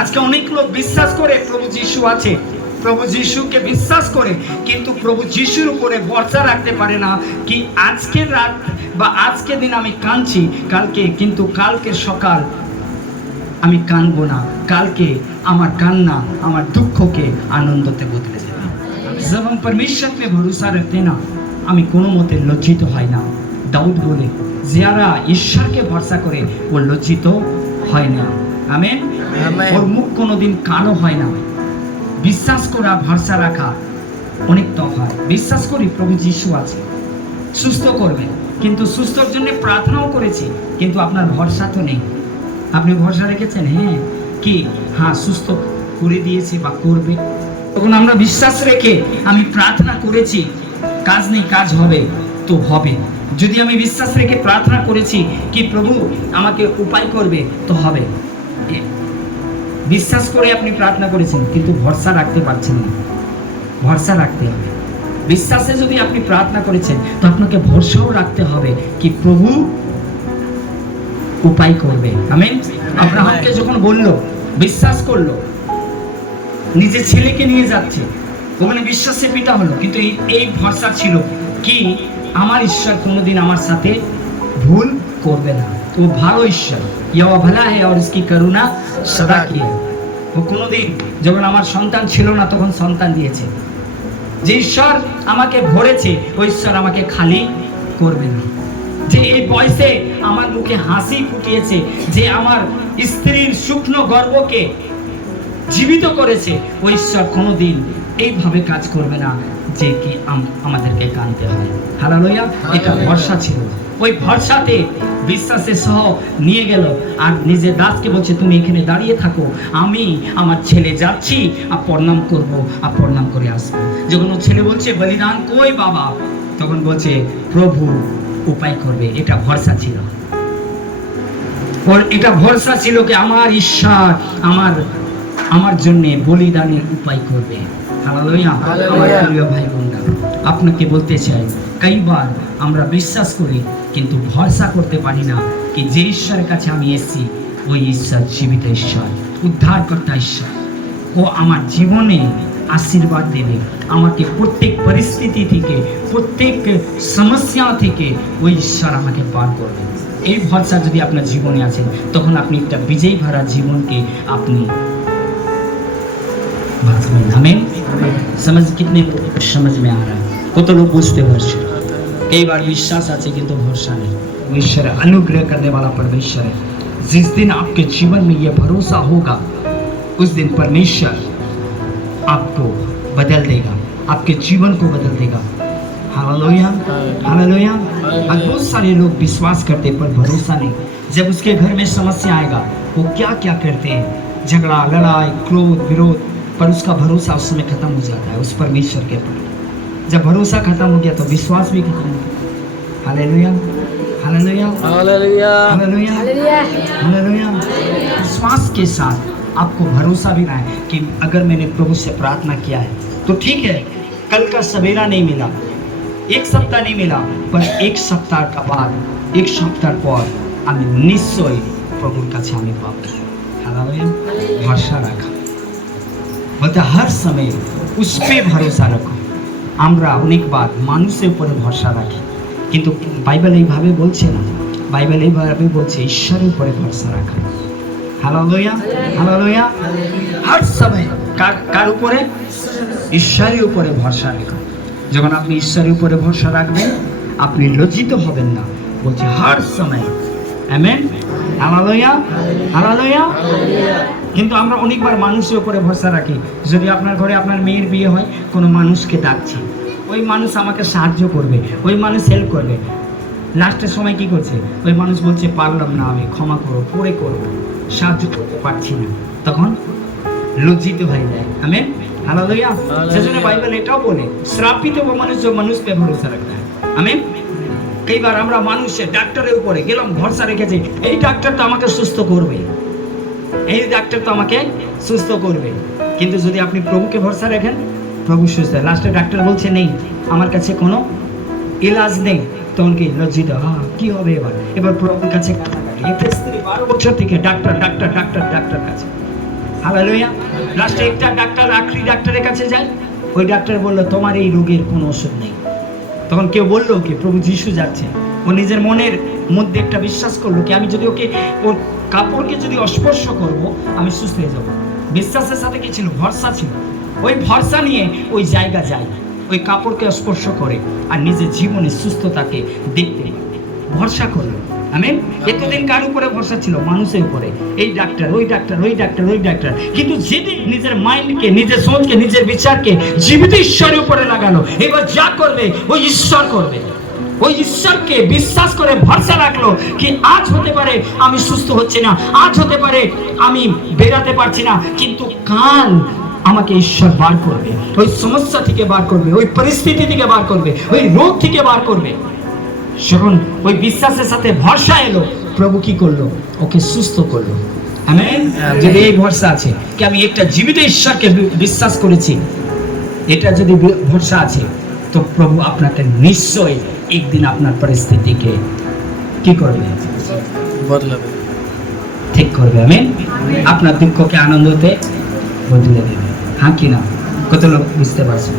আজকে অনেক লোক বিশ্বাস করে প্রভু যিশু আছে, প্রভু যিশুকে বিশ্বাস করে, কিন্তু প্রভু যিশুর উপরে ভরসা রাখতে পারে না। কি আজকের রাত বা আজকের দিন আমি কাঁদছি কালকে, কিন্তু কালকে সকাল আমি কাঁদবো না, কালকে আমার কান্না আমার দুঃখকে আনন্দতে বদলে যাবে। जब हम परमेश्वर पे भरोसा रखते ना, আমি কোনো মতে লজ্জিত হয় না। দাউদ বলে, যারা ঈশ্বরকে ভরসা করে ও লজ্জিত হয় না। আমেন। ওর মুখ কোনোদিন কালো হয় না। বিশ্বাস করা ভরসা রাখা অনেক তফাৎ। বিশ্বাস করি প্রভু যিশু আছে, সুস্থ করবে, কিন্তু সুস্থর জন্য প্রার্থনাও করেছি, কিন্তু আপনার ভরসা তো নেই। আপনি ভরসা রেখেছেন হ্যাঁ সুস্থ করে দিয়েছে বা করবে, তখন আমরা বিশ্বাস রেখে আমি প্রার্থনা করেছি, কাজ নেই, কাজ হবে তো হবে। যদি আমি বিশ্বাস রেখে প্রার্থনা করেছি কি প্রভু আমাকে উপায় করবে তো হবে। বিশ্বাস করে আপনি প্রার্থনা করেছেন কিন্তু ভরসা রাখতে পারছেন না, ভরসা রাখতে হবে। বিশ্বাসে যদি আপনি প্রার্থনা করেছেন তো আপনাকে ভরসাও রাখতে হবে কি প্রভু উপায় করবে। আমেন। আব্রাহামকে যখন বলল, বিশ্বাস করলো, নিজের ছেলেকে নিয়ে যাচ্ছে, ওখানে বিশ্বাসে পিতা হলো, কিন্তু এই ভরসা ছিল কি আমার ঈশ্বর কোনোদিন আমার সাথে ভুল করবে না। তো ভালো ঈশ্বর, ইয়া ভালা है और इसकी करुणा सदा की है। ও কোনোদিন যখন আমার সন্তান ছিল না তখন সন্তান দিয়েছে। যে ঈশ্বর আমাকে ভরেছে ওই ঈশ্বর আমাকে খালি করবে না। যে এই বয়সে আমার মুখে হাসি ফুটিয়েছে, যে আমার স্ত্রীর শুকনো গর্ভকে জীবিত করেছে, ওই ঈশ্বর কোনোদিন এইভাবে কাজ করবে না যে কি আমাদেরকে কাঁদতে হয়। হালেলুয়া। এটা ভরসা ছিল। ওই ভরসাতে বিশ্বাসের সহ নিয়ে গেল আর নিজের দাসকে বলছে তুমি এখানে দাঁড়িয়ে থাকো, আমি আমার ছেলে যাচ্ছি আর প্রণাম করব আর প্রণাম করে আসবো। যখন ও ছেলে বলছে বলিদান কই বাবা, তখন বলছে প্রভু উপায় করবে। এটা ভরসা ছিল, এটা ভরসা ছিল কি আমার ঈশ্বর আমার জন্য বলিদানের উপায় করবে। হালেলুয়া। আমার প্রিয় ভাই বোনরা, আপনাকে বলতে চাই কয়েকবার আমরা বিশ্বাস করি কিন্তু ভরসা করতে পারি না কি যে ঈশ্বরের কাছে আমি এসেছি ওই ঈশ্বর জীবিত ঈশ্বর, উদ্ধারকর্তা ঈশ্বর। ও আমার জীবনে আশীর্বাদ দেবে, আমাকে প্রত্যেক পরিস্থিতি থেকে প্রত্যেক সমস্যা থেকে ওই ঈশ্বর আমাকে পার করবে। এই ভরসা যদি আপনার জীবনে আছে তখন আপনি একটা বিজয়ী ভরা জীবনকে আপনি हमें समझ कितने समझ में आ रहा है। কত লোক বুঝতে পারছে, कई बार विश्वास আছে কিন্তু ভরসা নেই। ईश्वर अनुग्रह करने वाला परमेश्वर है। जिस दिन आपके जीवन में ये भरोसा होगा उस दिन परमेश्वर आपको बदल देगा, आपके जीवन को बदल देगा। Hallelujah, hallelujah. आज बहुत सारे लोग विश्वास करते पर भरोसा नहीं। जब उसके घर में समस्या आएगा वो क्या क्या करते हैं, झगड़ा लड़ाई क्रोध विरोध, पर उसका भरोसा उस समय खत्म हो जाता है उस परमेश्वर के ऊपर। जब भरोसा खत्म हो गया तो विश्वास भी खत्म हो गया। Hallelujah, hallelujah, hallelujah, hallelujah, hallelujah. विश्वास के साथ आपको भरोसा भी ना है कि अगर मैंने प्रभु से प्रार्थना किया है तो ठीक है, कल का सवेरा नहीं मिला, एक सप्ताह नहीं मिला, पर एक सप्ताह का बाद एक सप्ताह पर আমি নিশ্চয়ই প্রভুর কাছে আমি পাবো। हालेलुया। ভরসা রাখা বলতে हर समय उस पे भरोसा रखो। আমরা অনেকবার মানুষের উপরে ভরসা রাখি কিন্তু বাইবেল এইভাবে বলছে না, বাইবেল এইভাবে বলছে ঈশ্বরের উপরে ভরসা রাখা। Hallelujah, hallelujah. हर समय কার উপরে? ঈশ্বরের উপরে ভরসা রাখো। যখন আপনি ঈশ্বরের উপরে ভরসা রাখবেন আপনি লজ্জিত হবেন না। বলছে हर समय। আমেন। Hallelujah, hallelujah. কিন্তু আমরা অনেকবার মানুষের উপরে ভরসা রাখি। যদি আপনার ঘরে আপনার মেয়ের বিয়ে হয়, কোনো মানুষকে ডাকছি, ওই মানুষ আমাকে সাহায্য করবে, ওই মানুষ হেল্প করবে। লাস্টের সময় কি করছে? ওই মানুষ বলছে পারলাম না, আমি ক্ষমা করো, পরে করবো, সাহায্য করতে পারছি না, তখন লজ্জিত হয়ে যায়। আমেন। हालेलुया। সেজন্য বাইবেল এটাও বলে শ্রাপিত वो मनुष्य जो मनुष्य पे भरोसा रखता है। আমেন। कई बार আমরা মানুষের ডাক্তারের উপরে গেলাম, ভরসা রেখেছি এই ডাক্তার তো আমাকে সুস্থ করবে, এই ডাক্তার তো আমাকে সুস্থ করবে। কিন্তু যদি আপনি প্রভুকে ভরসা রাখেন প্রভু সুস্থ। লাস্টে ডাক্তার বলছে নেই, আমার কাছে কোনো ইলাজ নেই, তখন কি লজ্জিত, কি হবে এবার প্রভুর কাছে। 12 বছর থেকে ডাক্তার ডাক্তার ডাক্তার ডাক্তার কাছে হালেলুয়া। লাস্টে একটা ডাক্তার, আখরি ডাক্তারের কাছে যায়। ওই ডাক্তার বলল তোমার এই রোগের কোনো ওষুধ নেই। তখন কেউ বললো কি প্রভু যিশু যাচ্ছে। ও নিজের মনের মধ্যে একটা বিশ্বাস করলো কি আমি যদি ওকে ওর কাপড়কে যদি অস্পর্শ করব আমি সুস্থ হয়ে যাব। বিশ্বাসের সাথে কি ছিল? ভরসা ছিল। ওই ভরসা নিয়ে ওই জায়গা যায়, ওই কাপড়কে স্পর্শ করে আর নিজের জীবনে সুস্থতাকে দেখতে পায়। ভরসা করলো। আমেন। এতদিন কার উপরে ভরসা ছিল? মানুষের উপরে। এই ডাক্তার, ওই ডাক্তার, ওই ডাক্তার, ওই ডাক্তার। কিন্তু যেদিন নিজের মাইন্ডকে, নিজের সোচকে, নিজের বিচারকে জীবিত ঈশ্বরের উপরে লাগালো, এবার যা করবে ওই ঈশ্বর করবে। ওই ঈশ্বরকে বিশ্বাস করে ভরসা রাখলো কি আজ হতে পারে আমি সুস্থ হচ্ছি না, আজ হতে পারে আমি বেরাতে পারছি না, কিন্তু কাল আমাকে ঈশ্বর বার করবে, ওই সমস্যা থেকে বার করবে, ওই পরিস্থিতি থেকে বার করবে, ওই রোগ থেকে বার করবে। যখন ওই বিশ্বাসের সাথে ভরসা এলো, প্রভু কি করলো? ওকে সুস্থ করলো। আমেন। যদি এই ভরসা আছে কি আমি একটা জীবিত ঈশ্বরকে বিশ্বাস করেছি, এটা যদি ভরসা আছে, তো প্রভু আপনাকে নিশ্চয়ই একদিন আপনার পরিস্থিতিকে কি করবে? বদলাবে, ঠিক করবে। আমেন। আপনার দুঃখকে আনন্দতে বদলে দেবে। হ্যাঁ কি না? কত লোক বুঝতে পারছেন?